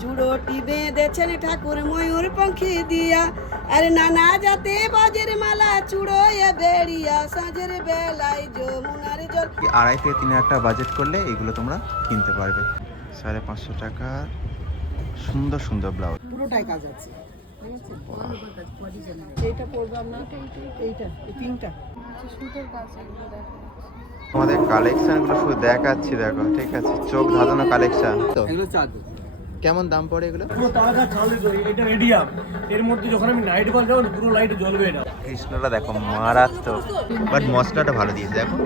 চুড়োটি বেঁধেছেন ঠাকুর ময়ূর পঙ্খী দিয়া, আরে নানা যাতে বাজের মালা চুড়োয় বেড়িয়া, সাঁঝের বেলায় যমুনার জল। 2,500 থেকে 3,000 টাকা বাজেট করলে এগুলো তোমরা কিনতে পারবে। 550 টাকা সুন্দর সুন্দর ব্লাউজ, পুরোটাই কাজ আছে। এইটা পরবো না, এইটা এই পিঙ্কটা সুন্দর কাজ এগুলো দেখো। আমাদের কালেকশনগুলো শুধু দেখাচ্ছি, দেখো ঠিক আছে, চোখ ধাঁধানো কালেকশন। তো এগুলো চাদর কেমন দাম পড়ে এগুলো? পুরো তাজা চাল, এটা রেডিয়াম। এর মধ্যে যখন আমি নাইট বাল যাবো পুরো লাইট জ্বলবে। এটা কৃষ্ণটা দেখো মারাত্মক, বাট মশলাটা ভালো দিয়েছে দেখো।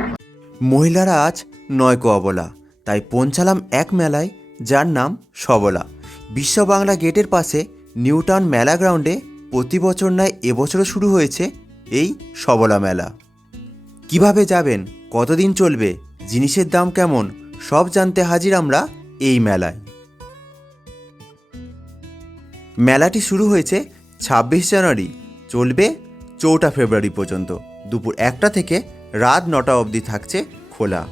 মহিলারা আজ নয়কো অবলা, তাই পৌঁছালাম এক মেলায় যার নাম সবলা। বিশ্ব বাংলা গেটের পাশে নিউ টাউন মেলা গ্রাউন্ডে প্রতি বছর নয় এবছরও শুরু হয়েছে এই সবলা মেলা। কিভাবে যাবেন, কতদিন চলবে, জিনিসের দাম কেমন, সব জানতে হাজির আমরা এই মেলায়। মেলাটি শুরু হয়েছে 26 জানুয়ারি, চলবে 4 ফেব্রুয়ারি পর্যন্ত। দুপুর 1টা থেকে রাত 9টা অবধি থাকছে খোলা।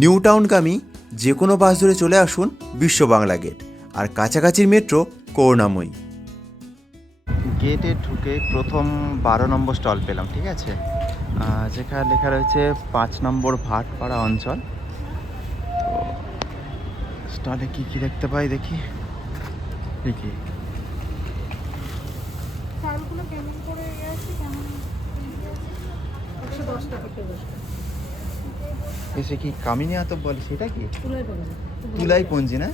নিউ টাউনগামী যে কোনো বাস ধরে চলে আসুন বিশ্ব বাংলা গেট, আর কাছাকাছির মেট্রো করুণাময়ী। গেটে ঢুকে প্রথম 12 নম্বর স্টল পেলাম, ঠিক আছে, যেখানে লেখা রয়েছে 5 নম্বর ভাটপাড়া অঞ্চল। তো স্টলে কী কী দেখতে পাই দেখি। দেখি শালগুলো কেমন করে আছে, কেমন 110 টাকা করে। এসে কি কামিনী আতপ বলে, সেটা কি তুলাই পঞ্জি না?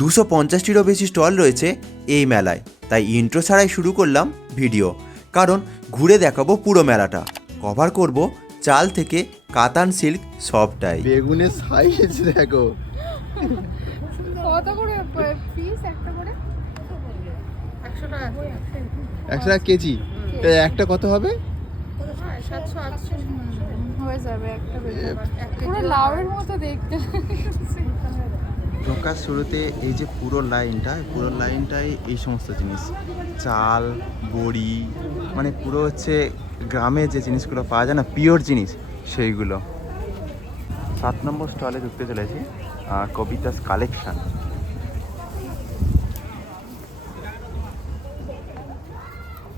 250টিরও বেশি স্টল রয়েছে এই মেলায়, তাই ইন্ট্রো ছাড়াই শুরু করলাম ভিডিও। কারণ ঘুরে দেখাবো পুরো মেলাটা, কভার করব চাল থেকে কাতান সিল্ক সবটাই। বেগুনের সাইজ দেখো, কত করে পিস একটা করে? 100 টাকা। 100 টাকা কেজি। একটা কত হবে? 700-800 হয়ে যাবে একটা বেগুন। পুরো লাউয়ের মতো দেখতে। ঢোকার শুরুতে এই যে পুরো লাইনটাই এই সমস্ত জিনিস, চাল, বড়ি, মানে পুরো হচ্ছে গ্রামে যে জিনিসগুলো পাওয়া যায় না, পিওর জিনিস, সেইগুলো। 7 নম্বর স্টলে ঢুকতে চলেছি, কবিতাস কালেকশন।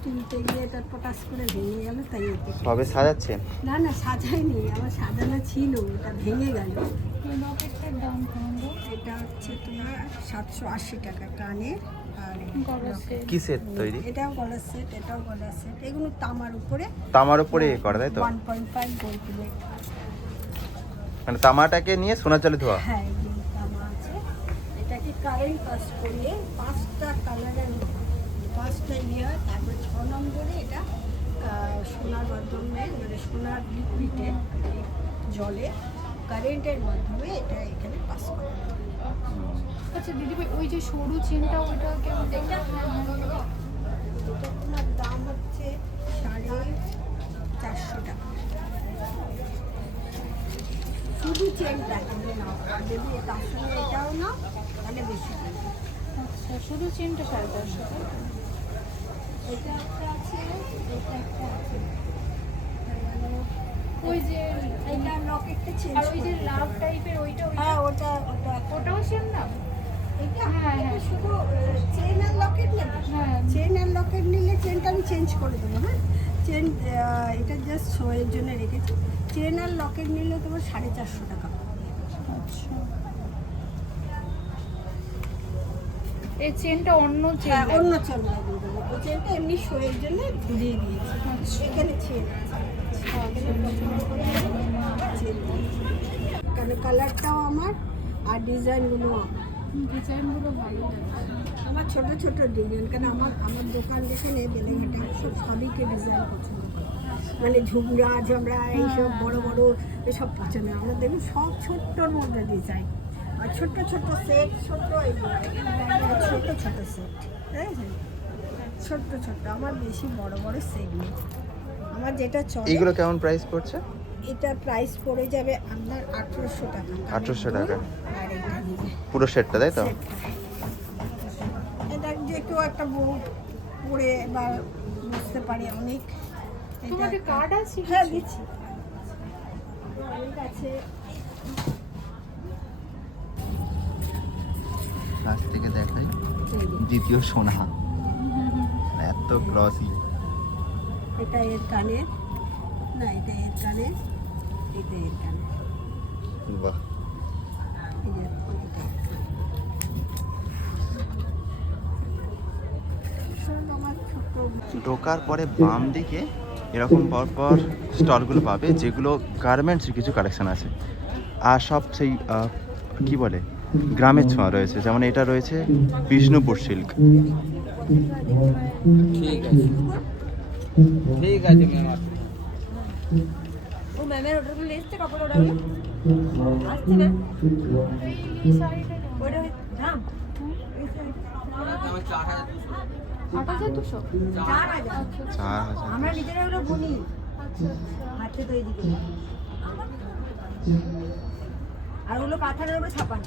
তুলতে গিয়ে তার পটাশ করে ভেঙে গেল, তাই এতে সবে সাজাচ্ছে। না না সাজাইনি, আমার সাজানো ছিল, ওটা ভেঙে গেল। এই লকেটটার দাম কেমন গো? এটা হচ্ছে তোমার 780 টাকা কানের, আর গলার সেট। কি সেট তৈরি? এটাও গলার সেট, এটাও গলার সেট। এগুলো তামার উপরে, তামার উপরে করা, তাই তো? 1.5 গোল্ড প্লেট। মানে তামাটাকে নিয়ে সোনার জলে ধোয়া। হ্যাঁ, এগুলো তামা আছে। এটাকে কারেন্ট পাস করলে 5টা কালারের 5টা ইয়ে হয়। তারপরে 6 নম্বরে এটা সোনার মাধ্যমে, মানে সোনার লিকুইডে জলে কারেন্টের মাধ্যমে এটা এখানে পাস করে। আচ্ছা দিদিভাই, ওই যে সরু চেনটা ওইটা কেমন? এটা তোমার দাম হচ্ছে 450 টাকা। শুধু চেনটা কিনে নাও, আর যদি তার সঙ্গে এটাও নাও তাহলে বেশি পড়বে। আচ্ছা, শুধু চেনটা 450 টাকা। এটা একটা আছে, এটা একটা আছে। ওই যে এটা লকেটটা চেঞ্জ আর ওই যে লাভ টাইপের ওইটা, হ্যাঁ, ওটা ওটাও সেম দাম? এটা হ্যাঁ, এটা হ্যাঁ। শুধু চেন আর লকেট নেবে। হ্যাঁ। চেন আর লকেট নিলে চেনটা আমি চেঞ্জ করে দেবো। হ্যাঁ, চেন এটা জাস্ট শোয়ের জন্য রেখেছি। চেন আর লকেট নিলে তোমার 450 টাকা। আচ্ছা, এই চেনটা অন্য চেন? হ্যাঁ, অন্য চেন লাগিয়ে দেবো। ওই চেনটা এমনি শোয়ের জন্য দিয়ে দিয়েছি। এখানে চেন আছে, কারণ কালারটাও আমার আর ডিজাইনগুলো আমার। ডিজাইনগুলো ভালো লাগে। আমার ছোট ছোট ডিজাইন, কারণ আমার দোকান দেখে বেলেঘাটে সবইকে ডিজাইন পছন্দ করে, মানে ঝুমরা ঝামরা এইসব বড় বড় এসব পছন্দ। আমরা দেখুন সব ছোট্টর মধ্যে ডিজাইন, আর ছোট্ট ছোট্ট সেট, ছোট্ট ছোট্ট ছোট্ট সেট, হ্যাঁ হ্যাঁ, ছোট্ট ছোট্ট। আমার বেশি বড় বড় সেট নেই, আমার যেটা চলে। এইগুলো কেমন প্রাইস পড়ছে? এটা প্রাইস পড়ে যাবে আপনার 1800 টাকা। 1800 টাকা আর এটা নিবে পুরো সেটটা, তাই তো? এটা যে কেউ একটা বউ পরে বা বুঝতে পারে অনেক। তোমাদের কার্ড আছে? হ্যাঁ, দিচ্ছি, অনেক আছে। কাছ থেকে দেখাই, দ্বিতীয় সোনা, এত গ্লসি। এটা এর কানে, না এটা এর কানে, এটা এর কানে, বাহ, এই যে এটা। সব আমার ছোট ঢোকার পরে বাম দিকে এরকম পরপর স্টলগুলো পাবে, যেগুলো গার্মেন্টসের কিছু কালেকশন আছে, আর সব সেই কি বলে গ্রামের ছোঁয়া রয়েছে। যেমন এটা রয়েছে বিষ্ণুপুর সিল্ক। ঠিক আছে, ঠিক আছে ম্যাম। ও ম্যামের অর্ডারগুলো এসছে, কাপড় অর্ডারগুলো আসছে না, ওটা দাম 8,200। 4,000। 4,000। আমরা নিজেরা ওগুলো বুনি হাতে তৈরি করি, আর ওগুলো কাঁথার উপরে ছাপানো।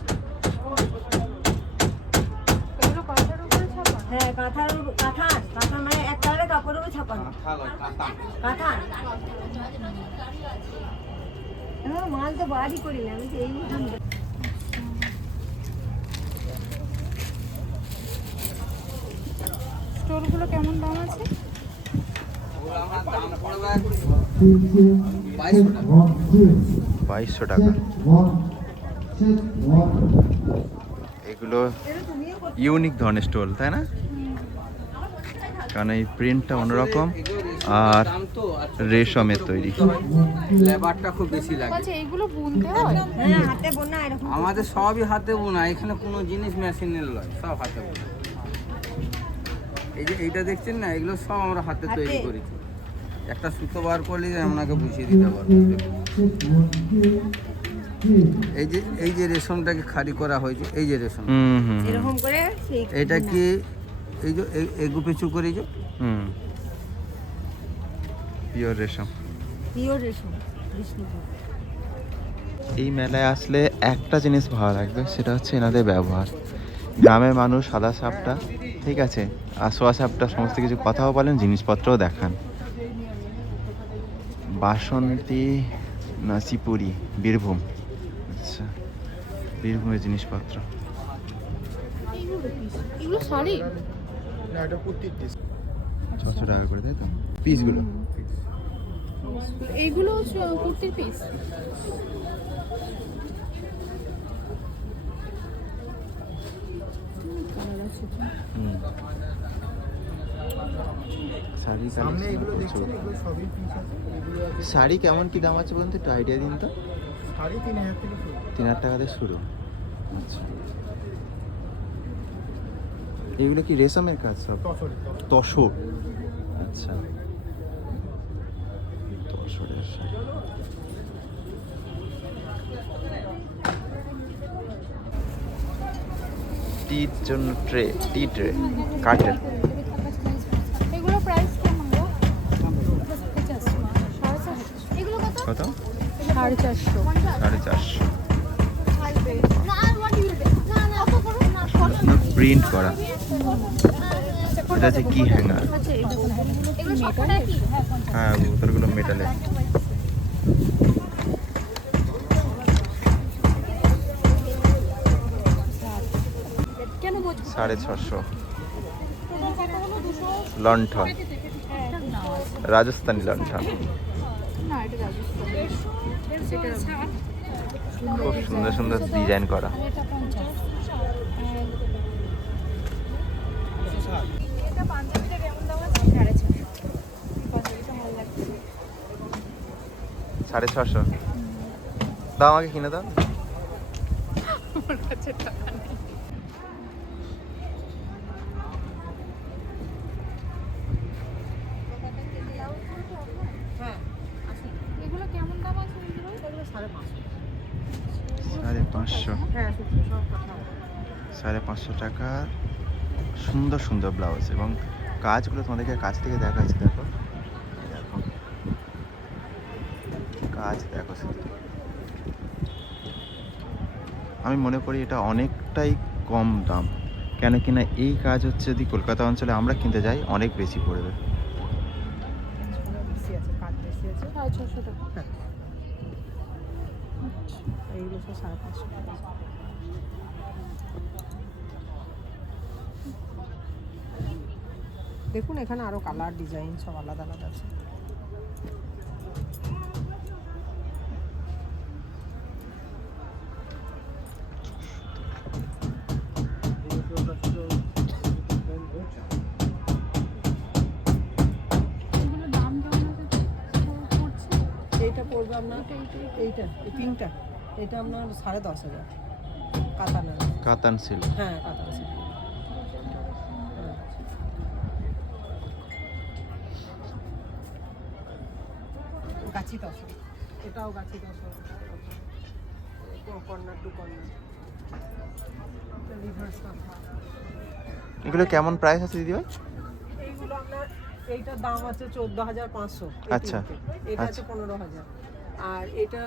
এগুলো কাঁথার উপরে ছাপা? হ্যাঁ কাঁথার কাঁথার মানে এক কালারের কাপড়ের উপরে ছাপানো কাঁথার। মাল তো বাড়ি করি না, আমি তো এই স্টোরগুলো কেমন দাম আছে? আমার দাম পড়বে 2200 টাকা। 2200 টাকা। এগুলো ইউনিক ধরনের স্টল, তাই না? কারণ এই প্রিন্টটা অন্যরকম আর দাম তো রেশমের তৈরি। লেবারটা খুব বেশি লাগে। আচ্ছা এগুলো বুনতে হয়? হ্যাঁ হাতে বোনা এরকম। আমাদের সবই হাতে বোনা, এখানে কোনো জিনিস মেশিনের নয়, সব হাতে বোনা। এই যে এইটা দেখছেন না, এগুলো সব আমরা হাতে তৈরি করেছি। একটা সুতো বার করলে আপনাকে বুঝিয়ে দিতে পারবো। এই যে রেশমটাকে খাড়ি করা হয়েছে, এই যে রেশম, হুম হুম এরকম করে সেই এটা কি এই যে এগু পিছু করে যে হুম, পিওর রেশম। পিওর রেশম বিষ্ণুপুর। এই মেলায় আসলে একটা জিনিস ভালো লাগবে, সেটা হচ্ছে এনাদের ব্যবহার। গ্রামের মানুষ সাদা সাপটা, ঠিক আছে, আর সোয়া সাপটা সমস্ত কিছু কথাও বলেন, জিনিসপত্রও দেখান। বাসন্তী নাসিপুরি, বীরভূম। আচ্ছা, বীরভূমের জিনিসপত্র। এগুলো শাড়ি? 600 টাকা করে, তাই তো পিসগুলো? এইগুলো কুর্তির পিস? হুম, শাড়ি কালেকশন প্রচুর। শাড়ি কেমন কি দাম আছে বলুন তো, একটু আইডিয়া দিন তো। 3,000 টাকা থেকে শুরু। আচ্ছা, এগুলো কি রেশমের কাজ সব? তসর। আচ্ছা, তসরের শাড়ি। টির জন্য ট্রে, টি ট্রে, কাঠের। এগুলো প্রাইস কেমন গো? এগুলো কত? কত? 450। 450। প্রিন্ট করা। এটা হচ্ছে কি হ্যাঙ্গার? হ্যাঁ, বোতলগুলো মেটালের। কেন বলছো? 650। লণ্ঠন, রাজস্থানী লণ্ঠন, না এটা রাজস্থান। খুব সুন্দর সুন্দর ডিজাইন করা। এটা 50। এটা পাঞ্জাবিটা কেমন দাম আছে? 650। পাঞ্জাবিটা ভালো লাগছে। 650। দাও আমাকে কিনে দাও। আমার কাছে টাকা নেই। এগুলো কেমন দাম আছে? এগুলো 550। হ্যাঁ সব কথা 550 টাকার সুন্দর সুন্দর ব্লাউজ, এবং কাজগুলো তোমাদেরকে কাছ থেকে দেখাচ্ছি। দেখো, এই দেখো কাজ, দেখো শুধু। আমি মনে করি এটা অনেকটাই কম দাম, কেন কিনা এই কাজ হচ্ছে যদি কলকাতা অঞ্চলে আমরা কিনতে যাই অনেক বেশি পড়বে। বেশি আছে, কাজ বেশি আছে। 650 টাকা। এইগুলো সব 550 টাকা। দেখুন এখানে আরো কালার ডিজাইন সব আলাদা আলাদা আছে। এগুলোর দাম কেমন আছে পড়ছে? এইটা পড়বে আপনার এইটা এই পিঙ্কটা এটা আপনার 10,500 কাতান আছে। কাতান সিল্ক। হ্যাঁ কাতান আছে। গাছি তসর, এটাও গাছি তসর, কর্নার টু কর্নার, রিভার্স তসর। এগুলো কেমন প্রাইস আছে দিদিভাই? এইগুলো আপনার এইটার দাম আছে 14,500। আচ্ছা, এটা আছে আচ্ছা। 15,000, আর এটা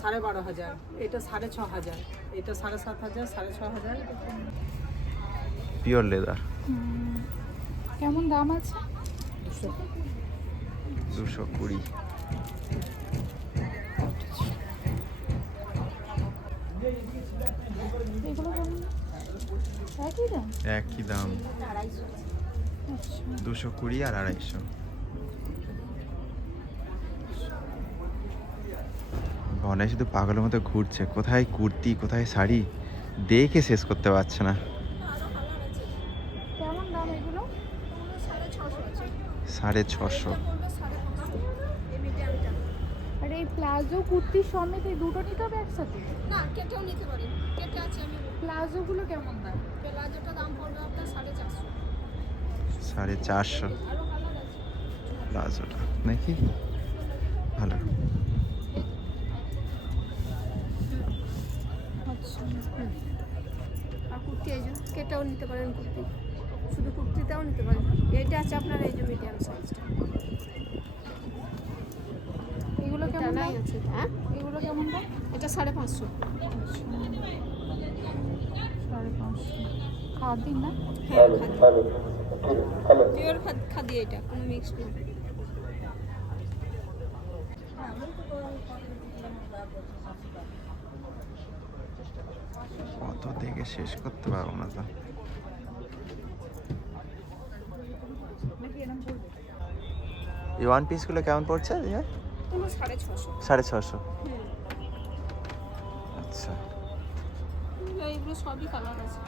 12,500, এটা 6,500, এটা 7,500, 6,500। Pure leather. কেমন দাম আছে? 220। এগুলো কেমন? একই দাম? একই দাম, 220 আর 250। বনে শুধু পাগলের মতো ঘুরছে, কোথায় কুর্তি কোথায় শাড়ি দেখে শেষ করতে পারছে না। কেমন দাম এগুলো? 650। আর এই প্লাজো কুর্তির সমেত এই দুটো নিতে হবে একসাথে? না, কেটেও নিতে পারেন, কেটে আছে আমি। প্লাজোগুলো কেমন দাম? প্লাজোটা দাম পড়বে আপনার 450। 450 প্লাজোটা নাকি ভালো। আচ্ছা, আর কুর্তি এই যে কেটেও নিতে পারেন, কুর্তি শুধু কুর্তিটাও নিতে পারেন। এইটা আছে আপনার এই যে মিডিয়াম সাইজটা। এগুলো কেমন দাম? নাই আছে, হ্যাঁ এগুলো কেমন দাম? এটা 550। 550 খাদির না? হ্যাঁ, পিওর খাদি, এটা কোনো মিক্স নেই। কত দেখে শেষ করতে পারবো না তো। এই ওয়ান পিসগুলো কেমন পড়ছে? কোনো 650। 650। আচ্ছা, এইগুলো সবই কালার আছে।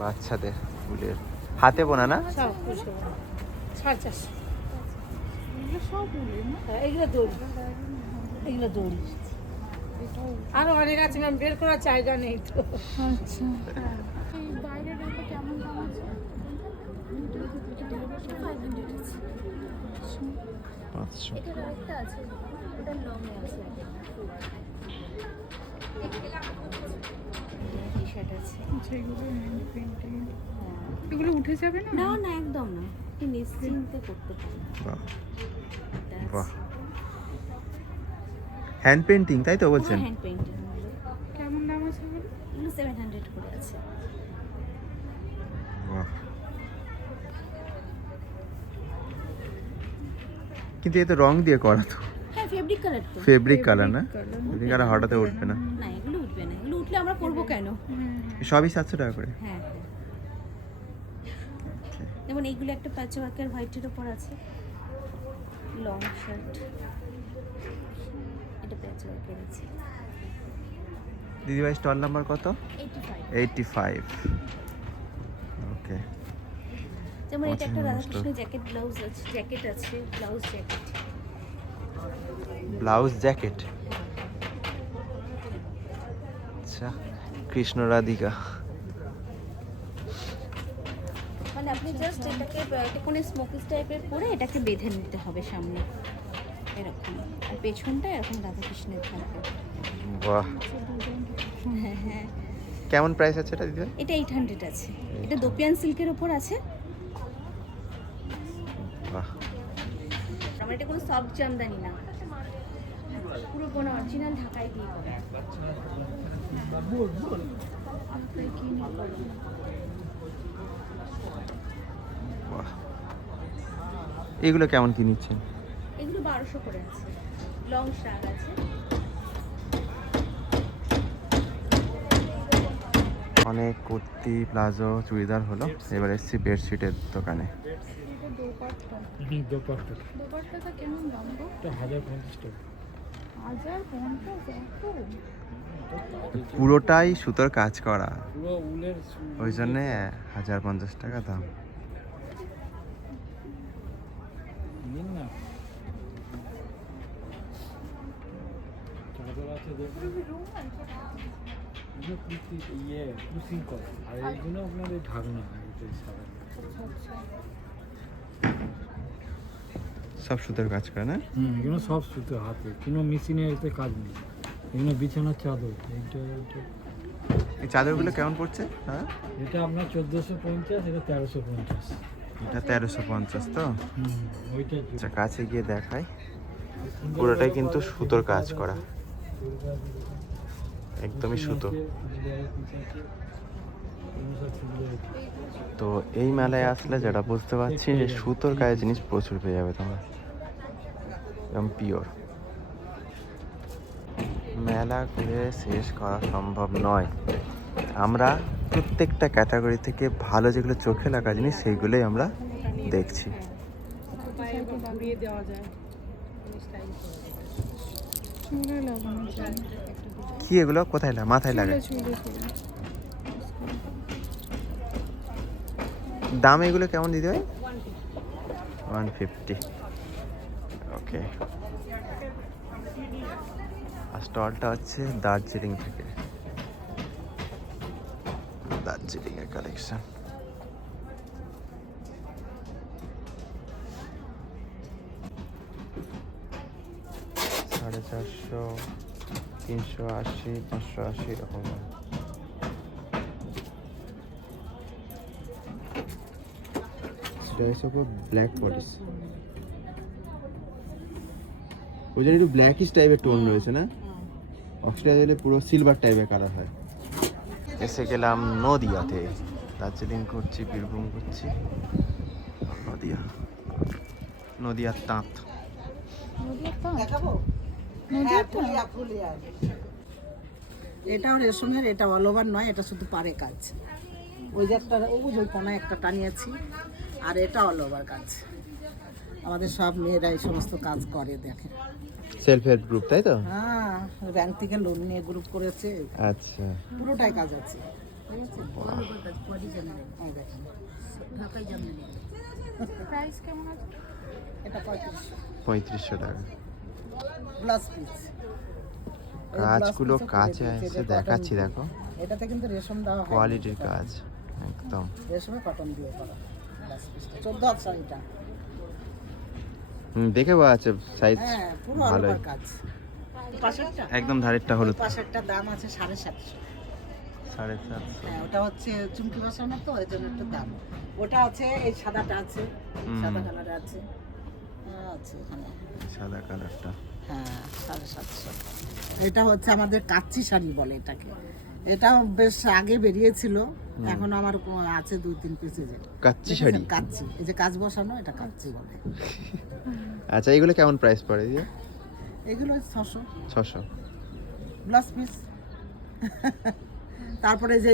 বাচ্চাদের ফুলের হাতে বোনা না? সব 450। এগুলো সব উলের না? এইগুলো দড়ি, এগুলো দড়ি। আরো অনেক আছে ম্যাম, বের করার জায়গা নেই তো। আচ্ছা, এই বাইরের এটা কেমন দাম আছে? 500। এটার আরেকটা আছে, এটা লং আছে। টি-শার্ট আছে। আচ্ছা, এগুলো হ্যান্ড পেন্টিং। এগুলো উঠে যাবে না? না না, একদম না, আপনি নিশ্চিন্তে করতে পারেন। বাহ বাহ, হ্যান্ড পেন্টিং তাই তো বলছেন? হ্যান্ড পেইন্টিং কেমন দাম আছে এগুলো? এগুলো 700 করে আছে। বাহ, কিন্তু এ তো রং দিয়ে করা তো, হ্যাঁ, ফেব্রিক কালার তো। ফেব্রিক কালার না? ফেব্রিক কালার হঠাৎ উঠবে না। না, এগুলো উঠবে না, এগুলো উঠলে আমরা করবো কেন? সবই 700 টাকা করে। হ্যাঁ হ্যাঁ, যেমন এইগুলো একটা প্যাচ ওয়ার্কের হোয়াইটের ওপর আছে, লং শার্ট, এটা প্যাচ ওয়ার্কের আছে। দিদিভাই স্টল নাম্বার কত? 85। 85। ওকে। যেমন এটা একটা পছন্দ রাধাকৃষ্ণ জ্যাকেট ব্লাউজ আছে, জ্যাকেট আছে, ব্লাউজ জ্যাকেট। Blouse jacket. আচ্ছা, কৃষ্ণ রাধিকা। মানে আপনি জাস্ট এটাকে একটা কোনো স্মোকিস টাইপের পরে এটাকে বেঁধে নিতে হবে সামনে এরকম, আর পেছনটা এরকম রাধাকৃষ্ণের থাকবে। বাহ, হ্যাঁ হ্যাঁ, কেমন প্রাইস আছে এটা দিদিভাই? এটা 800 আছে। এটা দোপিয়ান সিল্কের ওপর আছে। বাহ, আমার এটা কোনো সফট জামদানি না, পুরো কোনো অরিজিনাল ঢাকাই দিয়ে করা। বাহ, এগুলো কেমন কি নিচ্ছেন? এগুলো 1200 করে আছে, লং শার্ট আছে। অনেক কুর্তি প্লাজো চুড়িদার হলো, এবার এসেছি বেডশিটের দোকানে। এটা দোপাট্টা। দোপাট্টা দোপাট্টাটা কেমন দাম গো? 1050 টাকা। 1050 এত? পুরোটাই সুতোর কাজ করা, পুরো উলের ওই জন্যে 1050 টাকা দাম। নিন না। চাদর আছে দেখুন। এগুলো কুর্তি কুসিং করা, আর এইগুলো আপনার এই ঢাকনা এটাই সাদা। সব সুতোর কাজ করে না? এগুলো সব সুতো হাতে, কোনো মেশিনে এতে কাজ নেই। এগুলো বিছানার চাদর, এই চাদরগুলো কেমন পড়ছে? হ্যাঁ, এটা আপনার 1450, এটা 1350। এটা 1350 তো। ওইটা আচ্ছা, কাছে গিয়ে দেখাই, পুরোটাই কিন্তু সুতোর কাজ করা, একদমই সুতো। তো এই মেলায় আসলে যেটা বুঝতে পারছি যে সুতোর কাজের জিনিস প্রচুর পেয়ে যাবে তোমরা, একদম পিওর। মেলা ঘুরে শেষ করা সম্ভব নয়, আমরা প্রত্যেকটা ক্যাটাগরি থেকে ভালো যেগুলো চোখে লাগা জিনিস সেইগুলোই আমরা দেখছি। চুলে লাগানো যায়। কি এগুলো কোথায় মাথায় লাগে? চুলে। দাম এগুলো কেমন দিতে হয়? 150। ওকে, আর স্টলটা হচ্ছে দার্জিলিং থেকে, দার্জিলিং এর কালেকশন। $450, 380, 580 এরকম। ব্ল্যাক পলিশ, ওই জন্য একটু ব্ল্যাকিশ টাইপের টোন রয়েছে না? অক্সিডাইজ হলে পুরো সিলভার টাইপের কালার হয়। এসে গেলাম নদিয়াতে, দার্জিলিং করছি, বীরভূম করছি, নদিয়ার তাঁত। এটাও রেশমের, এটা অল ওভার নয়, এটা শুধু পারে কাজ। ওই যে একটা ওই কোনায় একটা টানিয়েছি, আর এটা অল ওভার কাজ। আমাদের সব মেয়েরা এই সমস্ত কাজ করে, দেখে। সেলফ হেল্প গ্রুপ, তাই তো? হ্যাঁ, ব্যাংক থেকে লোন নিয়ে গ্রুপ করেছে, আচ্ছা, পুরোটাই কাজ আছে। প্রাইস কেমন আছে? এটা 3500 টাকা। ব্লাউজ পিস, কাজগুলো কাছে এসে দেখাচ্ছি, দেখো এটাতে কিন্তু রেশম দেওয়া হয়, কোয়ালিটির কাজ একদম। রেশমে কটন দিয়ে করা ব্লাউজ পিসটা 14 শাড়িটা। দেখে পাওয়া যাচ্ছে সাইজ হ্যাঁ, পুরো অল ভালোই, ওভার কাজ। পাশেরটা, একদম ধারেরটা হলুদ। পাশেরটা দাম আছে 750। 750। হ্যাঁ, ওটা হচ্ছে চুমকি বসানো তো, এই জন্য একটু দাম। ওটা আছে, এই সাদাটা আছে, সাদা কালারে আছে, আছে এখানে। সাদা কালারটা, হ্যাঁ, 750। এটা হচ্ছে আমাদের কাচ্চি শাড়ি বলে এটাকে। এটাও বেশ আগে বেরিয়েছিল, এখন আমার আছে 2-3 পিস। যে কাচ্চি শাড়ি, কাচ্চি, এই যে কাজ বসানো, এটা কাচ্চি বলে। আচ্ছা, এগুলো কেমন প্রাইস পড়ে? এগুলো 600 600 ব্লাউজ পিস। তারপরে যে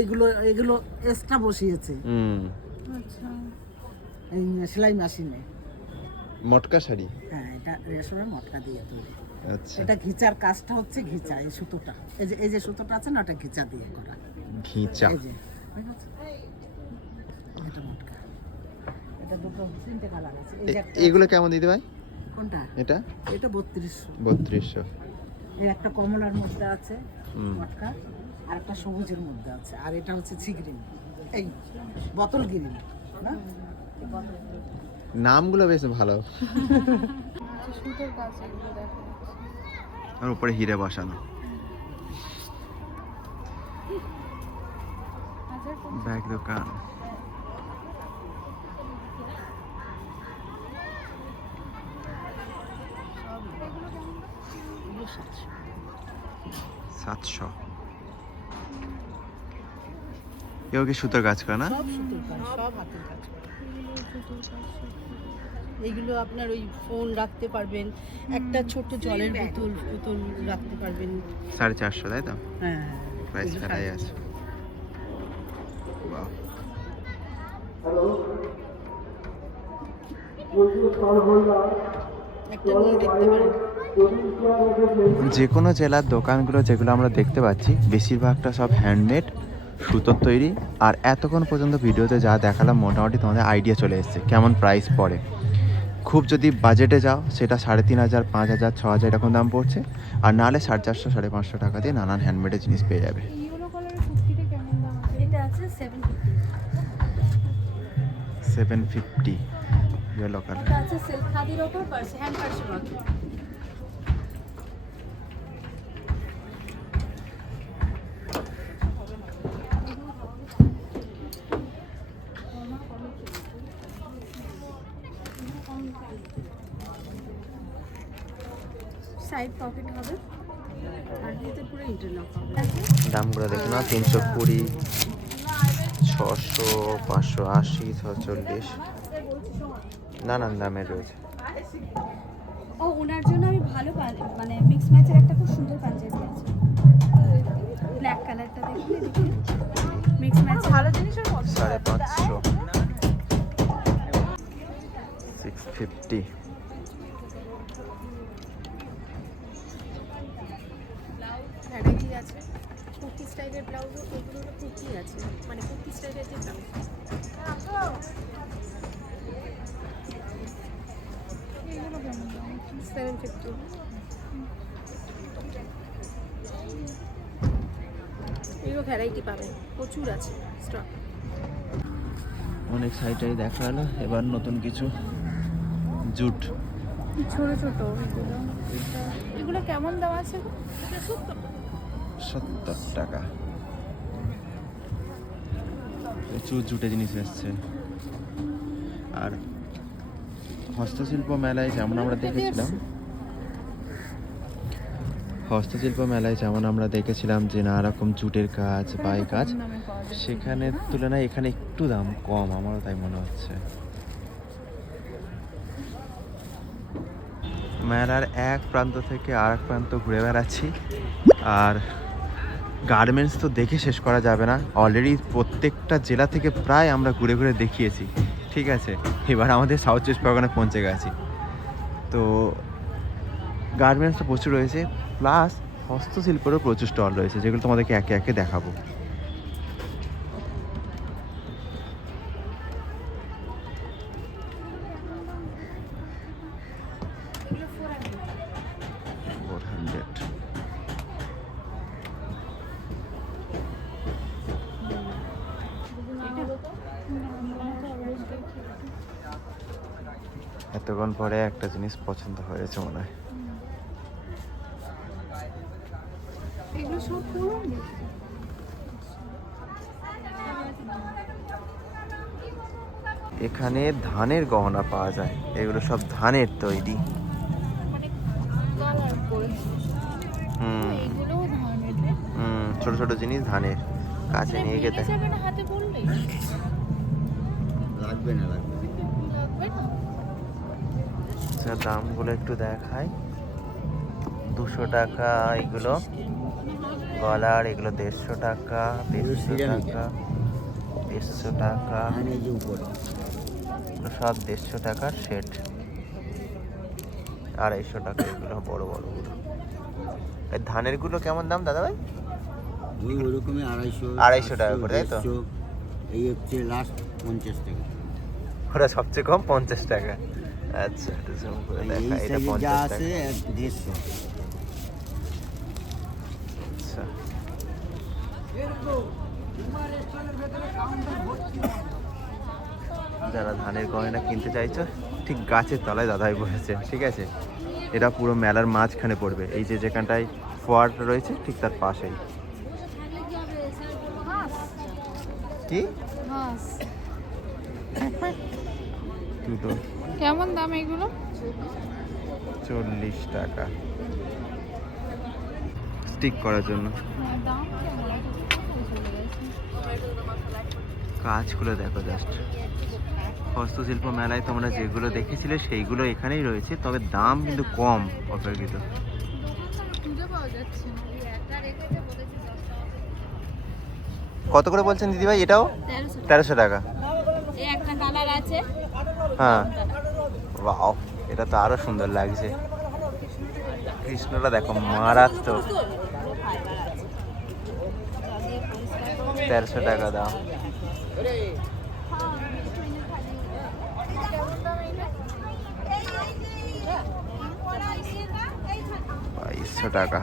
এগুলো এক্সট্রা বসিয়েছে আচ্ছা, এই সেলাই মেশিনে। মটকা শাড়ি, হ্যাঁ, এটা রেশমের মটকা দিয়ে তৈরি। আচ্ছা, এটা ঘিচার কাজটা হচ্ছে ঘিচা, এই সুতোটা, এই যে সুতোটা আছে না, ওটা ঘিচা দিয়ে করা। ঘিচা। এই যে এটা মটকা, এটা দুটো 3টে কালার আছে। এই যে একটা, এগুলো কেমন দিতে ভাই? কোনটা? এটা এটা 3200। 3200। এই একটা কমলার মধ্যে আছে মটকা, আর একটা সবুজের মধ্যে আছে, আর এটা হচ্ছে ছিগ্রিন, এই বোতল গ্রিন না। নামগুলো বেশ ভালো, সুতোর কাজ এগুলো দেখা যাচ্ছে। আর উপরে হিরে বসানো। ব্যাগ দোকান, এগুলো 700। 700। এও কি সুতোর কাজ করে না? সব সুতোর কাজ, সব হাতের কাজ করা। এইগুলো আপনার ওই ফোন রাখতে পারবেন, একটা ছোট জলের বোতল রাখতে পারবেন। 450, তাই তো? হ্যাঁ, প্রাইস ফেলাই আছে। বাহ। একটা নিয়ে দেখতে পারেন। যে কোনো জেলার দোকানগুলো যেগুলো আমরা দেখতে পাচ্ছি বেশিরভাগটা সব হ্যান্ডমেড, সুতোর তৈরি। আর এতক্ষণ পর্যন্ত ভিডিওতে যা দেখালাম মোটামুটি তোমাদের আইডিয়া চলে এসছে কেমন প্রাইস পড়ে। খুব যদি বাজেটে যাও সেটা 3500, 5000, 6000 এরকম দাম পড়ছে। আর নাহলে 450, 550 টাকা দিয়ে নানান হ্যান্ডমেডের জিনিস পেয়ে যাবে। ইয়েলো কালারের কুর্তিটা কেমন দাম আছে? এটা আছে 750, 750 ইয়েলো কালার। এটা আছে সিল্ক খাদির ওপর hand parcel work. Side pocket হবে আর ভিতরে পুরো ইন্টারলক হবে। দামগুলো দেখো না, 320, 600, 580, 640 নানান দামের রয়েছে। ও ওনার জন্য আমি ভালো মানে মিক্স ম্যাচের একটা খুব সুন্দর পাঞ্জাবি আছে, ব্ল্যাক কালারটা দেখলে দেখি মিক্স ম্যাচ ভালো জিনিসের কত? 550, 650। ভ্যারাইটি আছে। কুর্তি স্টাইলের ব্লাউজও এগুলো হলো কুর্তি আছে, মানে কুর্তি স্টাইলের যে ব্লাউজ। এগুলো কেমন দাম? 750। এগুলো ভ্যারাইটি পাবেন, প্রচুর আছে স্টক। অনেক সাইটাই দেখা হলো, এবার নতুন কিছু জুট। ছোট ছোট এগুলো। এগুলো কেমন দাম আছে? 70 টাকা। প্রচুর জুটে জিনিস এসছে। আর হস্তশিল্প মেলায় যেমন আমরা দেখেছিলাম যে নানা রকম জুটের কাজ, বাই কাজ, সেখানের তুলনায় এখানে একটু দাম কম, আমারও তাই মনে হচ্ছে। মেলার এক প্রান্ত থেকে আর এক প্রান্ত ঘুরে বেড়াচ্ছি। আর গার্মেন্টস তো দেখে শেষ করা যাবে না, অলরেডি প্রত্যেকটা জেলা থেকে প্রায় আমরা ঘুরে ঘুরে দেখিয়েছি, ঠিক আছে। এবার আমাদের সাউথ চব্বিশ পরগনায় পৌঁছে গেছি। তো গার্মেন্টস তো প্রচুর রয়েছে, প্লাস হস্তশিল্পেরও প্রচুর স্টল রয়েছে, যেগুলো তোমাদেরকে একে একে দেখাবো। এতক্ষণ পরে একটা জিনিস পছন্দ হয়েছে মনে হয়। এগুলো সব পুরনো। এখানে ধানের গহনা পাওয়া যায়, এগুলো সব ধানের তৈরি। কালার করে। হুম এগুলোও ধানের। ছোট ছোট জিনিস ধানের। কাছে নিয়ে গিয়ে দেখ। যাবে না হাতে বললেই। লাগবে না লাগবে লাগবে না। আচ্ছা, দামগুলো একটু দেখাই। 200 টাকা এগুলো গলার, এগুলো 150 টাকা, 150 টাকা, 150 টাকা, এগুলো সব 150 টাকার সেট। 250 টাকা এগুলো বড় বড়গুলো। এই ধানের গুলো কেমন দাম দাদা ভাই? ওই ওরকমই 250 টাকা করে, তাই তো? এই হচ্ছে লাস্ট 50 টাকা। ওরা সবচেয়ে কম 50 টাকা। আচ্ছা, একটু জুম করে দেখা, এটা 50 টাকা। 150। আচ্ছা, যারা ধানের গয়না কিনতে চাইছো, ঠিক গাছের তলায় দাদাই বসেছে, ঠিক আছে। এটা পুরো মেলার মাঝখানে পড়বে, এই যে যেখানটায় ফোয়ারটা রয়েছে ঠিক তার পাশেই। কি হাস। দুটো কেমন দাম এগুলো? 40 টাকা স্টিক করার জন্য। দাম কেমন? চলে গেছে। কাজগুলো দেখো জাস্ট। হস্তশিল্প মেলায় তোমরা যেগুলো দেখেছিলে সেইগুলো এখানেই রয়েছে, তবে দাম কিন্তু কম অপেক্ষিত। খুঁজে পাওয়া যাচ্ছে না। কত করে বলছেন দিদিভাই এটাও? 1300 টাকা। এই একটা কালার আছে। হ্যাঁ, ওয়াও, এটা তো আরো সুন্দর লাগছে। কৃষ্ণটা দেখো মারাত্মক। 1300 টাকা দাম। 2200 টাকা,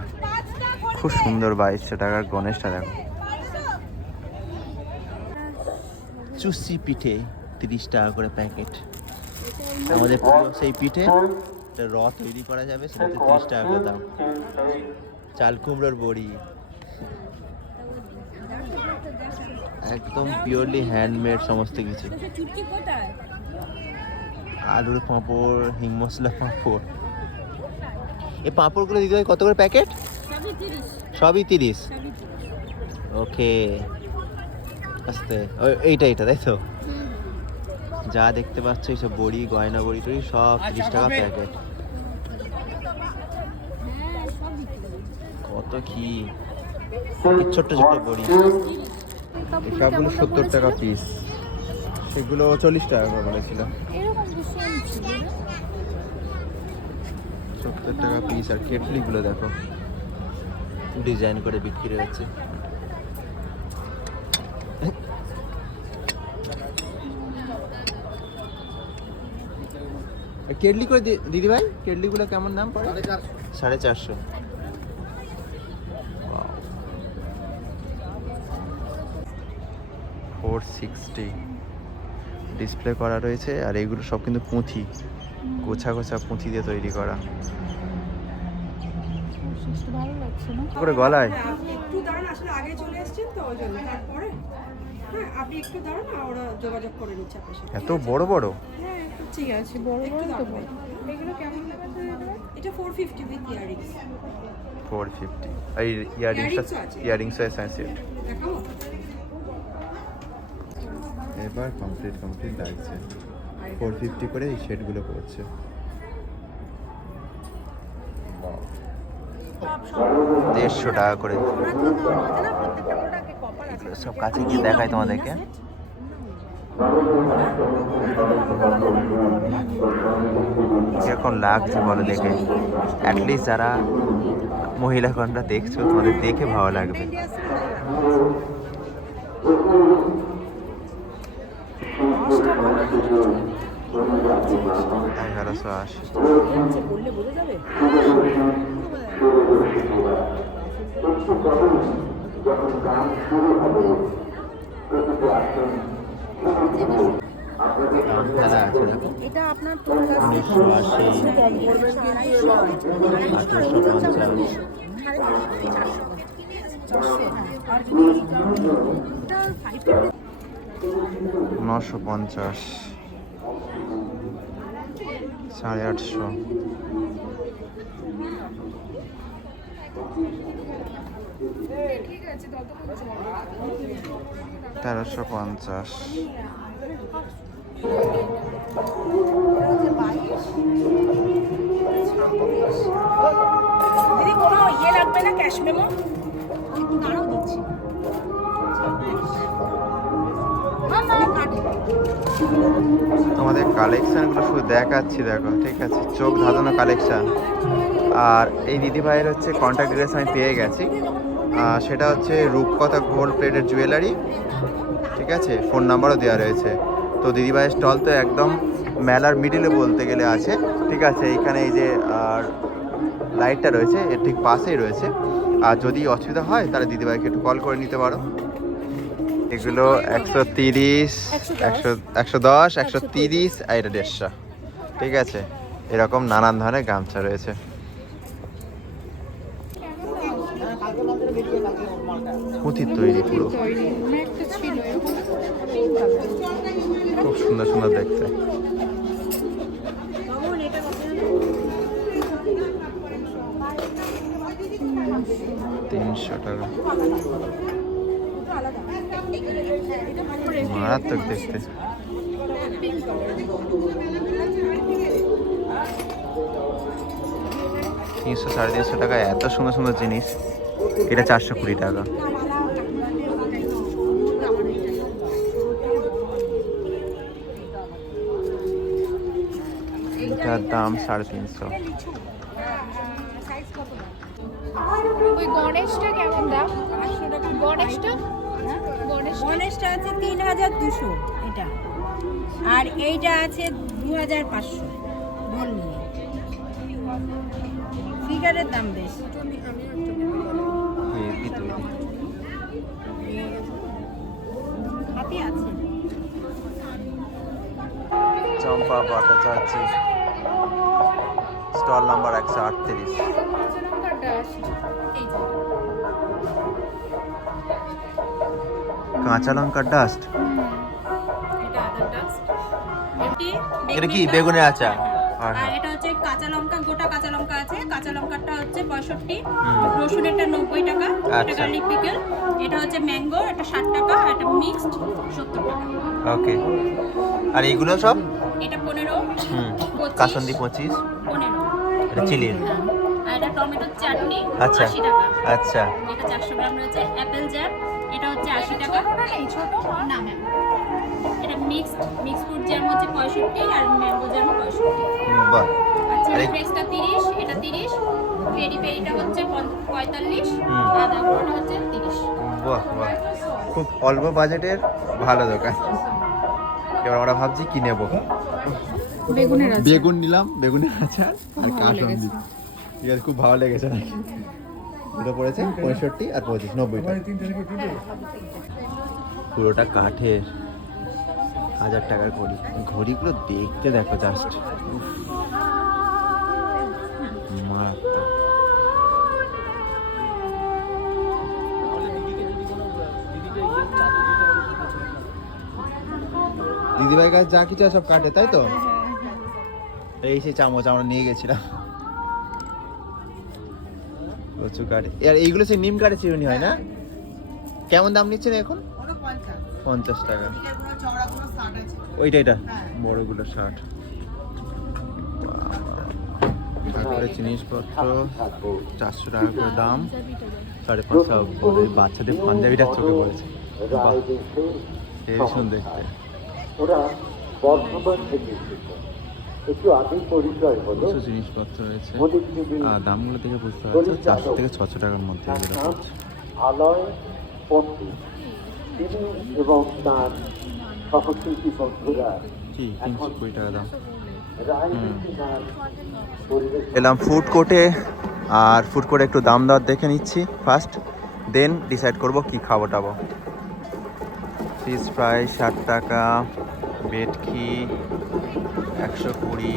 খুব সুন্দর। 2200 টাকার গণেশটা দেখো। চুষি পিঠে 30 টাকা করে প্যাকেট। আমাদের প্রিয় সেই পিঠে র তৈরি করা যাবে, সেটাতে 30 টাকা করে দাম। চাল কুমড়োর বড়ি, একদম পিওরলি হ্যান্ডমেড সমস্ত কিছু। আলুর পাঁপড়, হিং মশলা পাঁপড়। এই পাঁপড়গুলো দিতে হয় কত করে প্যাকেট? সবই 30। ওকে, আস্তে এইটা তাই তো? যা দেখতে পাচ্ছ এইসব বড়ি, গয়না বড়ি টড়ি সব 30 টাকা প্যাকেট। কত কি ছোট্ট ছোট্ট বড়ি, সবগুলো 70 টাকা পিস। সেগুলো 40 টাকা করে বলেছিল। 70 টাকা পিস। আর কেটলিগুলো দেখো ডিজাইন করে বিক্রি হচ্ছে। কেটলি করে দিদি ভাই, কেটলিগুলো কেমন দাম পড়ে? 450। 460 ডিসপ্লে করা রয়েছে। আর এইগুলো সব কিন্তু পুঁথি, গোছা গোছা পুঁথি দিয়ে তৈরি করা। ভালো লাগছে না? করে গলায় হ্যাঁ, আপনি একটু দাঁড়ান, আসলে আগে চলে এসেছেন তো ওই জন্য। তারপরে হ্যাঁ, আপনি একটু দাঁড়ান, না ওরা যোগাযোগ করে নিচ্ছে আপনার সাথে। এত বড় বড়। হ্যাঁ, ঠিক আছে, বড় একটু বড় তো দাঁড়ান। এগুলো কেমন দাম আছে? এটা 450 উইথ ইয়ারিংস। 450। আর Earrings-ও আছে। ইয়ারিংসও এসেন্সিয়াল। দেখাবো? এবার কমপ্লিট লাগছে। 450 করে এই সেটগুলো পড়ছে। 150 টাকা করে। এগুলো সব কাছে গিয়ে দেখাই তোমাদেরকে। কিরকম লাগছে বলো দেখে। অ্যাটলিস্ট যারা মহিলাগণরা দেখছো, তোমাদের দেখে ভালো লাগবে। 1180। এটা আপনার 950, 850। 1350। দিদি কোনো ইয়ে লাগবে না, ক্যাশ মেমো? একটু দাঁড়াও, দিচ্ছি। তোমাদের কালেকশানগুলো শুধু দেখাচ্ছি, দেখো ঠিক আছে, চোখ ধাঁধানো কালেকশান। আর এই দিদিভাইয়ের হচ্ছে কন্ট্যাক্ট ডিটেলস আমি পেয়ে গেছি। সেটা হচ্ছে রূপকথা গোল্ড প্লেটের জুয়েলারি, ঠিক আছে, ফোন নাম্বারও দেওয়া রয়েছে। তো দিদিভাইয়ের স্টল তো একদম মেলার মিডিলে বলতে গেলে আছে, ঠিক আছে। এইখানে এই যে আর লাইটটা রয়েছে এর ঠিক পাশেই রয়েছে। আর যদি অসুবিধা হয় তাহলে দিদিভাইকে একটু কল করে নিতে পারো। এগুলো 130, 110, 130, আর এটা 150, ঠিক আছে। এরকম নানান ধরনের গামছা রয়েছে। পুঁথির তৈরি পুরো, একটা ছিল এরকম পিঙ্ক কালার। খুব সুন্দর সুন্দর দেখতে। $300 মারাত্মক দেখতে। 300-350 টাকায় এত সুন্দর সুন্দর জিনিস। এটা 420 টাকা। এটার দাম 350। ওই গণেশটা কেমন দাম? গণেশটা গণেশটা আছে 3200 এটা, আর এইটা আছে 2500 ঢোল নিয়ে। ফিগারের দাম বেশি। হাতি আছে। চম্পা ভট্টাচার্য, স্টল নাম্বার 138। কাঁচা লঙ্কার ডাস্ট, এটা আদার ডাস্ট। এটা কি বেগুনের আচার? আর এটা হচ্ছে কাঁচা লঙ্কা, গোটা কাঁচা লঙ্কা আছে। কাঁচা লঙ্কাটা হচ্ছে 65, রসুনেরটা 90 টাকা, এটা আচ্ছা। Garlic pickle. এটা হচ্ছে ম্যাঙ্গো, এটা 60 টাকা, আর এটা মিক্সড 70 টাকা। ওকে। আর এইগুলো সব? এটা 15, 25, কাসন্দি 25, 15। এটা চিলির। আর এটা টমেটো চাটনি আচ্ছা 80 টাকা। আচ্ছা, এটা 400 গ্রাম রয়েছে। অ্যাপেল জ্যাম, এটা হচ্ছে 80 টাকা। ছোট না ম্যাম, এটা মিক্স ফ্রুট জ্যাম হচ্ছে 65, আর ম্যাঙ্গো জ্যাম 65। বাহ। আর আরে- চিলি ফ্লেক্সটা 30, এটা 30। পেরি পেরিটা হচ্ছে 45, হুম। আর দাবরটা হচ্ছে 30। বাহ বাহ, খুব অল্প বাজেটের ভালো দোকান। এবার আমরা ভাবছি কি নেবো। বেগুনের আছে। বেগুন নিলাম, বেগুনের আচার আর ভালো কাসন্দি। লেগেছে। ঠিক আছে, খুব ভালো লেগেছে নাকি? এটা পড়েছে 65 আর 25, 90 টাকা। পুরোটা কাঠের, 1000 টাকার ঘড়ি। ঘড়িগুলো দেখতে দেখো জাস্ট, দিদিভাই কাছে যা কিছু আছে সব কাটে, তাই তো? এই সেই চামচ আমরা নিয়ে গেছিলাম, প্রচুর কাটে। আর এইগুলো সেই নিম কাঠের চিরুনি হয় না? কেমন দাম নিচ্ছেন এখন? 50 টাকা। ওইটা এটা বড়গুলো 60। তারপরে জিনিসপত্র 400 টাকা করে দাম, 550। বাচ্চাদের পাঞ্জাবিটা চোখে পড়েছে, ভীষণ দেখতে। প্রচুর জিনিসপত্র রয়েছে, আর দামগুলো দেখে বুঝতে পারছি 400 থেকে 600 টাকার মধ্যে এগুলো পড়ছে। আলয় পণ্ডিত তিনি এবং তার সহশিল্পী বন্ধুরা কি 320 টাকা দাম। রাজনীতির পরিবেশ এলাম ফুড কোর্টে, আর ফুড কোর্টে একটু দাম দর দেখে নিচ্ছি ফার্স্ট, দেন ডিসাইড করব কি খাবো টাবো। ফিশ ফ্রাই 60 টাকা, ভেটকি 120।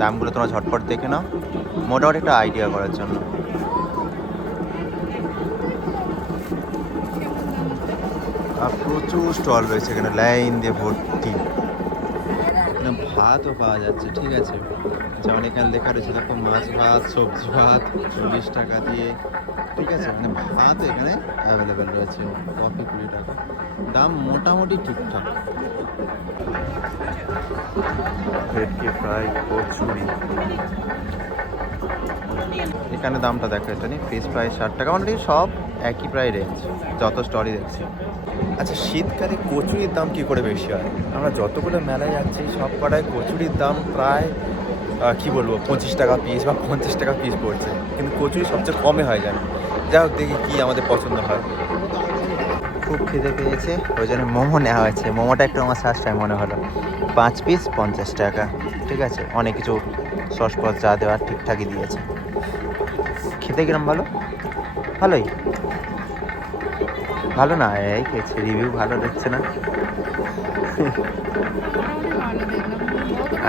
দামগুলো তোমরা ঝটপট দেখে নাও, মোটামুটি একটা আইডিয়া করার জন্য। আর প্রচুর স্টল রয়েছে এখানে, লাইন দিয়ে ভর্তি। এখানে ভাতও পাওয়া যাচ্ছে, ঠিক আছে, যেমন এখানে লেখা রয়েছে দেখো, মাছ ভাত, সবজি ভাত 40 টাকা দিয়ে, ঠিক আছে। মানে ভাত এখানে অ্যাভেলেবেল রয়েছে, কফি 20 টাকা। দাম মোটামুটি ঠিকঠাক। ভেটকি ফ্রাই, কচুরি, এখানে দামটা দেখো, এটা নিয়ে ফিশ ফ্রাই 60 টাকা। মানে সব একই প্রায় রেঞ্জ, যত স্টলই দেখছি। আচ্ছা, শীতকালে কচুরির দাম কি করে বেশি হয়? আমরা যতগুলো মেলায় যাচ্ছি সব কটায় কচুরির দাম প্রায় কি বলবো 25 টাকা পিস বা 50 টাকা পিস পড়ছে, কিন্তু কচুরি সবচেয়ে কমে হয় যায়। যাই হোক, দেখি কি আমাদের পছন্দ হয়। খুব খিদে পেয়েছে, ওই জন্য মোমো নেওয়া হয়েছে। মোমোটা একটু আমার সাশ্রয় মনে হলো, 5 পিস 50 টাকা, ঠিক আছে। অনেক কিছু সস ফস যা দেওয়ার ঠিকঠাকই দিয়েছে। খেতে কিরম বলো? ভালোই, ভালো না, এই খেয়েছি, রিভিউ ভালো দেখছে না।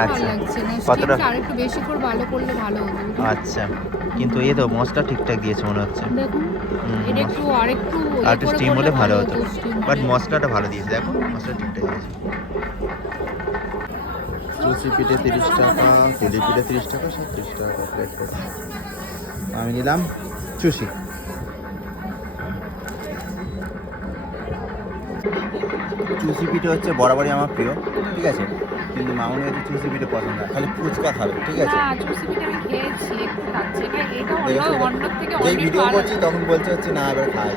আচ্ছা, কতটা? আরেকটু বেশি করে ভালো করলে ভালো হতো। আচ্ছা, কিন্তু এই তো মশলা ঠিকঠাক দিয়েছে মনে হচ্ছে। দেখুন, এটা একটু আরেকটু আর একটু স্টিম হলে ভালো হতো, বাট steam মশলাটা ভালো দিয়েছে, দেখো মশলা ঠিকঠাক দিয়েছে। চুষি পিঠে 30 টাকা, পুলি পিঠে 30 টাকা, সব 30 টাকা প্লেট করে। আমি নিলাম চুষি। চুষি পিঠে হচ্ছে বরাবরই আমার প্রিয়, ঠিক আছে, কিন্তু মামুনি হচ্ছে চুষি পিঠে পছন্দ না, খালি ফুচকা খাবে, ঠিক আছে। না, চুষি পিঠে আমি খেয়েছি, একটু খাচ্ছি। এটা দেখেছো, অন্য থেকে যেই অনেক ভিডিও ভালো। করছি তখন বলছে হচ্ছে না এবার খাই।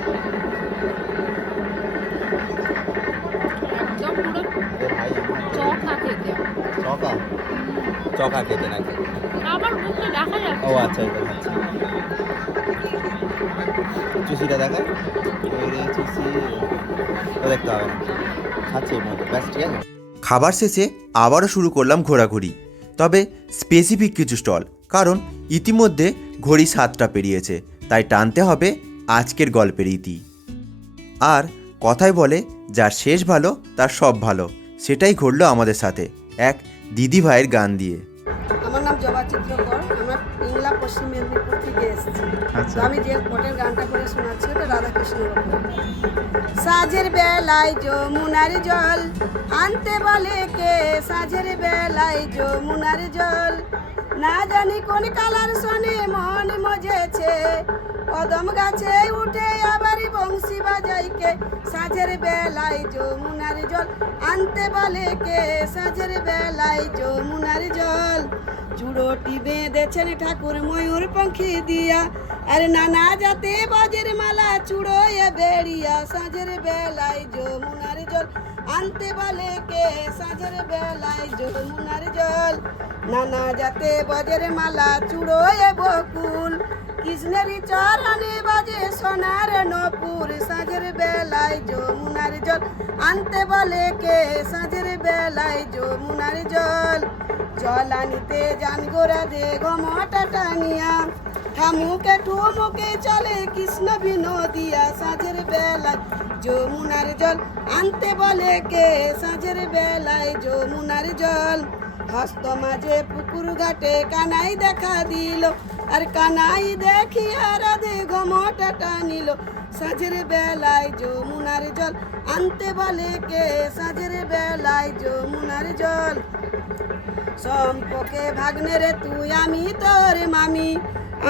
একদম পুরো এ ভাই আমার চক না খেতে। চকা, চকা খেতে নাকি? আমার মুখে দেখা যাচ্ছে। ও আচ্ছা, এটা আচ্ছা। চুষিটা দেখায়, চুষি ও দেখতে হবে না, খাচ্ছে এর মধ্যে, ব্যাস ঠিক আছে। খাবার শেষে আবারও শুরু করলাম ঘোরাঘুরি, তবে স্পেসিফিক কিছু স্টল, কারণ ইতিমধ্যে ঘড়ি 7টা পেরিয়েছে, তাই টানতে হবে আজকের গল্পের ইতি। আর কথায় বলে, যার শেষ ভালো তার সব ভালো, সেটাই ঘটলো আমাদের সাথে এক দিদি ভাইয়ের গান দিয়ে। আমার নাম জবা চিত্রকর, আমরা পিংলা পশ্চিম মেদিনীপুর থেকে এসেছি। আচ্ছা। তো আমি যে পটের গানটা করে শোনাচ্ছি ওটা রাধাকৃষ্ণের ওপর। সাজের বেলায় যমুনার জল আনতে বলে কে, সাজের বেলায় যমুনার জল না জানি কোন কালার শোনে মন মজেছে, কদম গাছে উঠে আবার বংশী বাজাইকে, সাজের বেলায় যমুনার জল আনতে বলে কে, সাজের বেলায় যমুনার জল চুড়োটি বেঁধেছেন ঠাকুর ময়ূর পঙ্খী দিয়া, আর নানা জাতে বাজের মালা চুড়োয় বেড়িয়া, সাজের বেলায় যমুনার জল আনতে বলে কে, সাজের বেলায় যমুনার জল নানা জাতে বাজের মালা চুড়োয় বকুল, কৃষ্ণেরই চরণে বাজে সোনার নপুর, সাজের বেলায় যমুনার জল আনতে বলে কে, সাজের বেলায় যমুনার জল জল আনিতে যান গোরা দে ঘমটা টানিয়া, ঠামুকে ঠুমুকে চলে কৃষ্ণ বিনোদিয়া, সাজের বেলায় যমুনার জল আনতে বলে কে, সাজের বেলায় যমুনার জল হস্ত মাঝে পুকুর ঘাটে কানাই দেখা দিল, আর কানাই দেখিয়া রাধে ঘমটা টানিল, সাজের বেলায় যমুনার জল আনতে বলে কে, সাজের বেলায় যমুনার জল সম্পর্কে ভাগ্নে রে তুই আমি তোর মামি,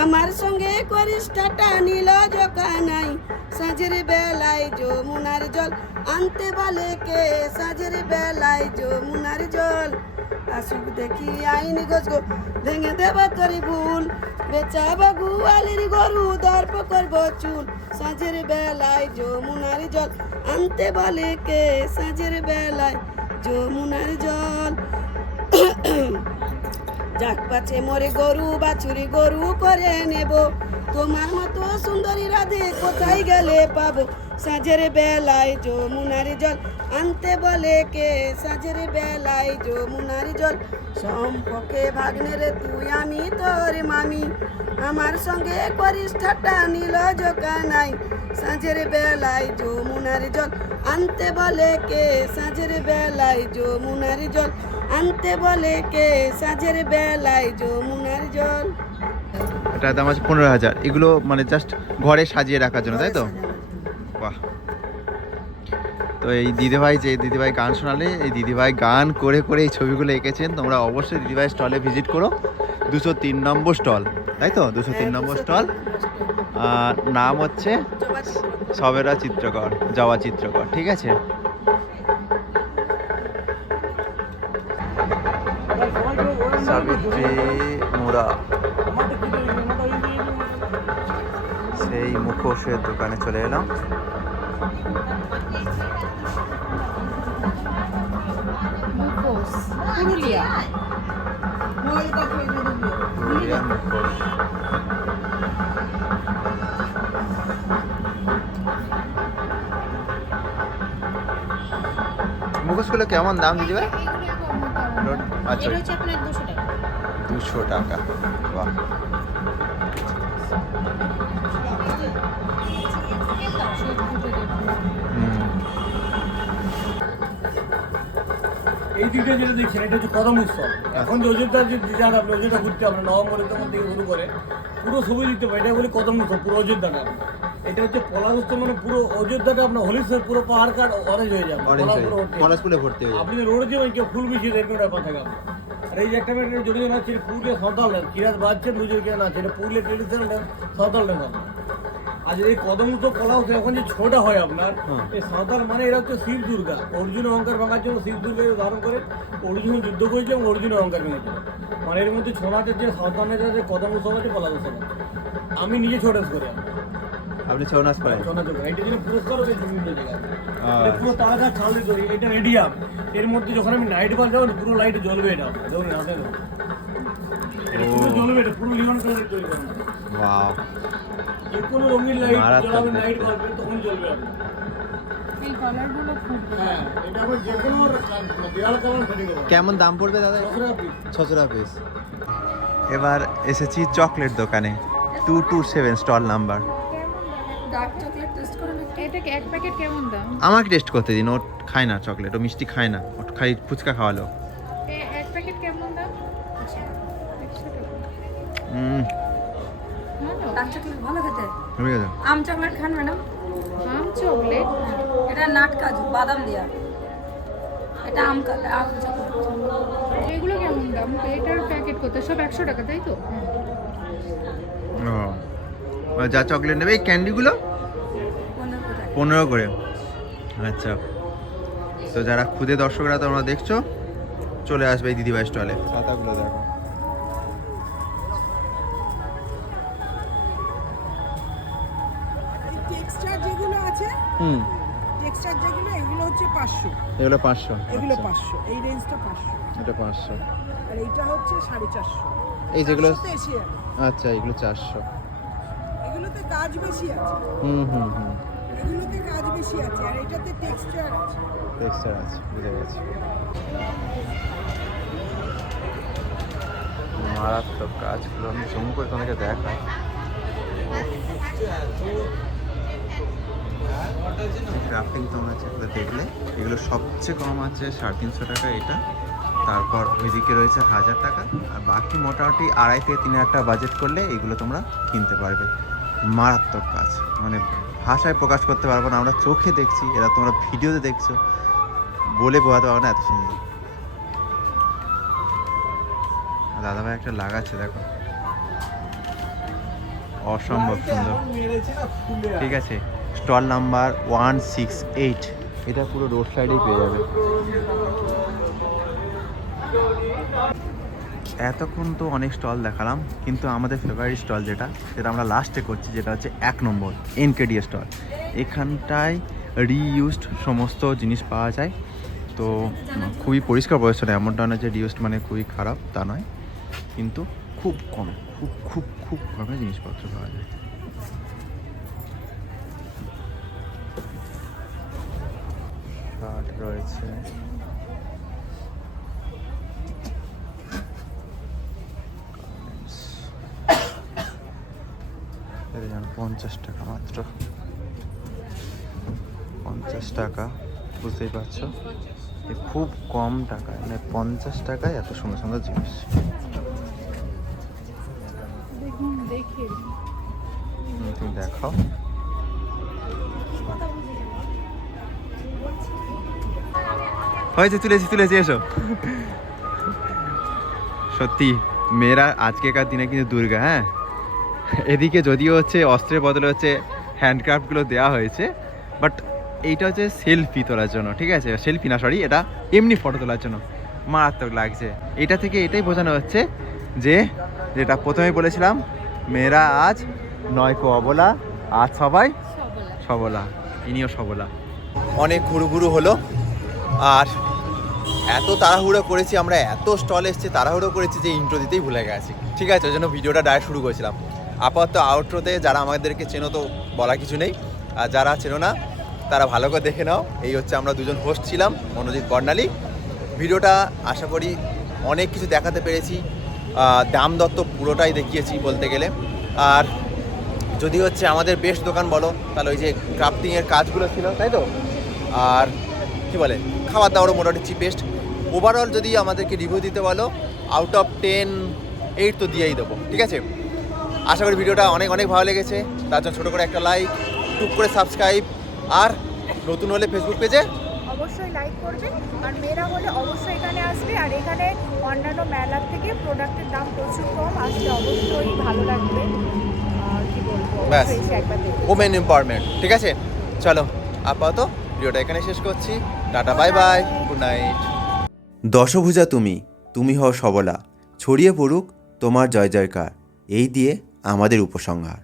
আমার সঙ্গে করিস টাটা নীল জোকা নাই, সাজের বেলায় যমুনার জল আনতে বলে কে, সাজের বেলায় যমুনার জল আসুক দেখি আইন গোছ গো ভেঙে দেব তোর ভুল, বেচাবা গুয়ালির গরু দর্প করব চুল, সাজের বেলায় যমুনার জল আনতে বলে কে, সাজের বেলায় যমুনার জল যাক পাছে মোরে গরু বাছুরি গরু করে নেব, তোমার মতো সুন্দরী রাধে কোথায় গেলে পাবো, সাজের বেলায় যমুনার জল আনতে বলে কে, সাজের বেলায় যমুনার জল সম্পর্কে ভাগ্নে রে তুই আমি তোর মামি, আমার সঙ্গে করিস ঠাট্টা নীল জোকা নাই, সাজের বেলায় যমুনার জল আনতে বলে কে, সাজের বেলায় যমুনার জল আনতে বলে কে, সাজের বেলায় যমুনার জল। এটার দাম আছে 15,000। এগুলো মানে জাস্ট ঘরে সাজিয়ে রাখার জন্য, তাই তো? বাহ। তো এই দিদিভাই, যে দিদিভাই গান শোনালে, এই দিদিভাই গান করে করে এই ছবিগুলো এঁকেছেন। তোমরা অবশ্যই দিদিভাই স্টলে ভিজিট করো, 203 নম্বর স্টল, তাই তো? 203 নম্বর স্টল, আর নাম হচ্ছে সবেরা চিত্রকর, জবা চিত্রকর, ঠিক আছে? সাবিত্রী মোড়া, সেই মুখোশের দোকানে চলে এলাম। পুরুলিয়া পুরুলিয়া মুখোশ। মুখোশগুলো কেমন দাম দিদি ভাই? আচ্ছা, এটা হচ্ছে আপনার 200 টাকা। 200 টাকা, বাহ। এই দিকটা যেটা দেখছেন এটা হচ্ছে কদম উৎসব। এখন যে অযোধ্যার যে যান আপনি অযোধ্যা ঘুরতে আপনার নভেম্বরের তখন থেকে শুরু করে পুরো ছবি দিতে পারে, এটা বলে কদম উৎসব পুরো অযোধ্যাটা। এটা হচ্ছে পলাশ উৎসব, মানে পুরো অযোধ্যাটা আপনার হোলিস্টার পুরো পাহাড় কাঠ অরেঞ্জ হয়ে যাবে, পলাশপুরে ভর্তি হয়ে যাবে। আপনি রোডে যাবেন কেউ ফুল মিশিয়ে দেখবেন ওটা কথা গেল। আর এই যে একটা মেয়ের জড়িয়ে না হচ্ছে পুরুলিয়া সাঁওতাল ডান্স, কিরাত বাজছে বুঝে কে না, এটা Purulia traditional dance, Santhal dance. আর এই কদম উৎসব পলা উৎসব এখন যে ছোটা হয় আপনার, এই সাঁওতাল মানে এরা হচ্ছে শিব দুর্গা, অর্জুন অহংকার ভাঙার জন্য শিব দুর্গাকে ধারণ করে অর্জুন যুদ্ধ করেছিল এবং অর্জুন অহংকার ভেঙেছিল। মানে এর মধ্যে ছোনাটের যে সাঁওতালের যে কদম উৎসব আছে, পলা উৎসব আছে। আমি নিজে ছোটাস করি, আপনি ছৌ নাচ করেন? ছোনা চোখা এটা জন্য পুরস্কারও পেয়েছি বিভিন্ন জায়গায়। এটা পুরো তাজা ছাউনি তৈরি, এটা রেডিয়াম। এর মধ্যে যখন আমি নাইট বাল যাবো পুরো লাইট জ্বলবে, এটা দেখুন হাতে এটা পুরো জ্বলবে, এটা পুরো নিয়ন কালার তৈরি করা। ওয়াও, যে কোনো রঙিন লাইট মারাত্মক জ্বালাবেন, দেখতে। লাইট জ্বলবে তখন জ্বলবে আপনার। এই কালারগুলো ফুটবে। হ্যাঁ, এটা আবার যে কোনো দেওয়াল কালার ফেটে দেবো। কেমন দাম পড়বে দাদা? 600 600 পিস। এবার এসেছি চকলেট দোকানে, 227 stall number. Dark chocolate test করে না? এটা এক প্যাকেট কেমন দাম? আমাকে টেস্ট করতে দিন, ও খায় না চকলেট, ও মিষ্টি খায় না, ও খাই ফুচকা খাওয়ালো। এক প্যাকেট কেমন দাম? 100 টাকা। ডার্ক চকলেট ভালো খেতে। ঠিক আছে। আম চকলেট খান ম্যাডাম? আম চকলেট? এটা নাট কাজু বাদাম দেওয়া। এটা আম চকলেট। এগুলো কেমন দাম? এটার প্যাকেট কত? সব 100 টাকা, তাই তো? ও যা চকলেট নেবে, এই ক্যান্ডিগুলো 15 করে। আচ্ছা, তো যারা খুদে দর্শকরা তোমরা দেখছো, চলে আসবে এই দিদিভাই স্টলে। ছাতাগুলো দেখো, টেক্সচার যেগুলো আছে, টেক্সচার যেগুলো, এগুলো হচ্ছে 500, এগুলো 500। এগুলো আচ্ছা, 500, এই রেঞ্জটা 500, এটা 500। আর এইটা হচ্ছে 450। এই যেগুলো, 400 তে এসে যাবে। আচ্ছা এগুলো 400। এগুলোতে কাজ বেশি আছে, হুম, এগুলোতে কাজ বেশি আছে, আর এটাতে টেক্সচার আছে। টেক্সচার আছে, বুঝে গেছি। মারাত্মক কাজগুলো আমি জুম করে তোমাকে দেখাই। ক্রাফটিং তোমরা যেগুলো দেখলে, এগুলো সবচেয়ে কম আছে 350 টাকা এটা, তারপর ওইদিকে রয়েছে 1000 টাকা, আর বাকি মোটামুটি 2500 থেকে 3000 টাকা বাজেট করলে এগুলো তোমরা কিনতে পারবে। মারাত্মক কাজ, মানে ভাষায় প্রকাশ করতে পারবো না, আমরা চোখে দেখছি, এরা তোমরা ভিডিওতে দেখছো, বলে বোঝাতে পারবো না এত সুন্দর। দাদাভাই একটা লাগাচ্ছে দেখো, অসম্ভব সুন্দর। ঠিক আছে, স্টল নাম্বার 168, এটা পুরো রোড সাইডেই পেয়ে যাবে। এতক্ষণ তো অনেক স্টল দেখালাম, কিন্তু আমাদের ফেভারিট স্টল যেটা, সেটা আমরা লাস্টে করছি, যেটা হচ্ছে 1 নম্বর NKD স্টল। এখানটায় রিইউজড সমস্ত জিনিস পাওয়া যায়, তো খুবই পরিষ্কার পরিচ্ছন্ন, এমনটা না যে রিইউজড মানে খুবই খারাপ, তা নয়, কিন্তু খুব কম, খুব কমে জিনিসপত্র পাওয়া যায়। শার্ট রয়েছে, এর যেন 50 টাকা মাত্র, 50 টাকা, বুঝতেই পারছো, খুব কম টাকায়, মানে 50 টাকায় এত সুন্দর সুন্দর জিনিস। দেখি তুমি দেখাও। হয়েছে, তুলেছি এসো। সত্যি মেয়েরা আজকেকার দিনে কিন্তু দুর্গা। হ্যাঁ, এদিকে যদিও হচ্ছে অস্ত্রের বদলে হচ্ছে হ্যান্ডক্রাফটগুলো দেওয়া হয়েছে, বাট এইটা হচ্ছে সেলফি তোলার জন্য, ঠিক আছে, সেলফি না সরি, এটা এমনি ফটো তোলার জন্য মারাত্মক লাগছে। এটা থেকে এটাই বোঝানো হচ্ছে যে, যেটা প্রথমে বলেছিলাম, মেয়েরা আজ নয়কো অবলা, আজ সবাই সবলা, ইনিও সবলা। অনেক ঘুরু হলো, আর এত তাড়াহুড়ো করেছি আমরা, এত স্টল এসছে, তাড়াহুড়ো করেছি যে ইন্ট্রো দিতেই ভুলে গেছি। ঠিক আছে, ওই জন্য ভিডিওটা ডাইরেক্ট শুরু করেছিলাম। আপাতত আউটরোতে যারা আমাদেরকে চেনো তো বলা কিছু নেই, আর যারা চেনো না তারা ভালো করে দেখে নাও। এই হচ্ছে আমরা দুজন হোস্ট ছিলাম, মনোজিৎ বর্ণালী। ভিডিওটা আশা করি অনেক কিছু দেখাতে পেরেছি, দাম দত্ত পুরোটাই দেখিয়েছি বলতে গেলে। আর যদি হচ্ছে আমাদের বেস্ট দোকান বলো, তাহলে ওই যে ক্রাফটিংয়ের কাজগুলো ছিল, তাই তো, আর কী বলে, খাবার দাবারও মোটামুটি চিপেস্ট। ওভারঅল যদি আমাদেরকে রিভিউ দিতে বলো, আউট অফ 10 8 তো দিয়েই দেবো। ঠিক আছে, আশা করি ভিডিওটা অনেক ভালো লেগেছে। তার জন্য ছোটো করে একটা লাইক, টুক করে সাবস্ক্রাইব, আর নতুন হলে ফেসবুক পেজে অবশ্যই লাইক করবে, আর মেয়েরা হলে অবশ্যই এখানে আসবে। আর এখানে অন্যান্য মেলার থেকে প্রোডাক্টের দাম প্রচুর কম, আসলে অবশ্যই ভালো লাগবে। কি বলবো, ব্যাস, অবশ্যই একবার দেখবে। Women empowerment. ঠিক আছে, চলো আপাতত ভিডিওটা এখানে শেষ করছি। Tata, bye bye, good night. দশভুজা তুমি হও সবলা, ছড়িয়ে পড়ুক তোমার জয় জয়কার, এই দিয়ে আমাদের উপসংহার।